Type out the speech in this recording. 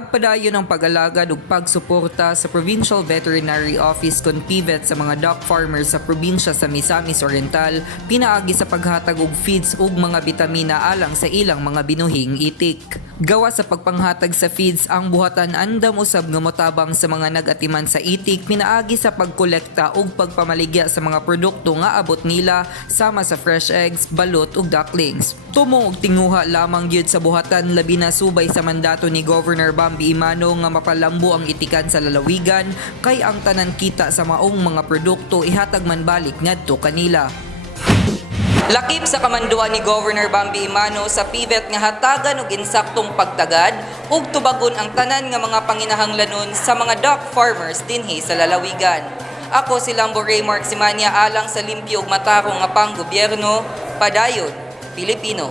Nagpadayon ang pag-alagad ug pagsuporta sa Provincial Veterinary Office kon PVET sa mga duck farmers sa probinsya sa Misamis Oriental pinaagi sa paghatag og feeds ug mga bitamina alang sa ilang mga binuhing itik. Gawa sa pagpanghatag sa feeds, ang buhatan andam usab nga motabang sa mga nag-atiman sa itik pinaagi sa pagkolekta ug pagpamaligya sa mga produkto nga abot nila sama sa fresh eggs, balot ug ducklings. Tumong og tinguha lamang gyud sa buhatan labi na subay sa mandato ni Governor Bambi Imano nga mapalambo ang itikan sa lalawigan kay ang tanan kita sa maong mga produkto ihatag man balik ngadto kanila. Lakip sa kamanduan ni Governor Bambi Imano sa PVET nga hatagan og insaktong pagtagad ug tubagon ang tanan nga mga panginahanglanon sa mga duck farmers dinhi sa lalawigan. Ako si Lambo Raymar Simania alang sa limpyo ug matarong nga panggobyerno, padayon Pilipino.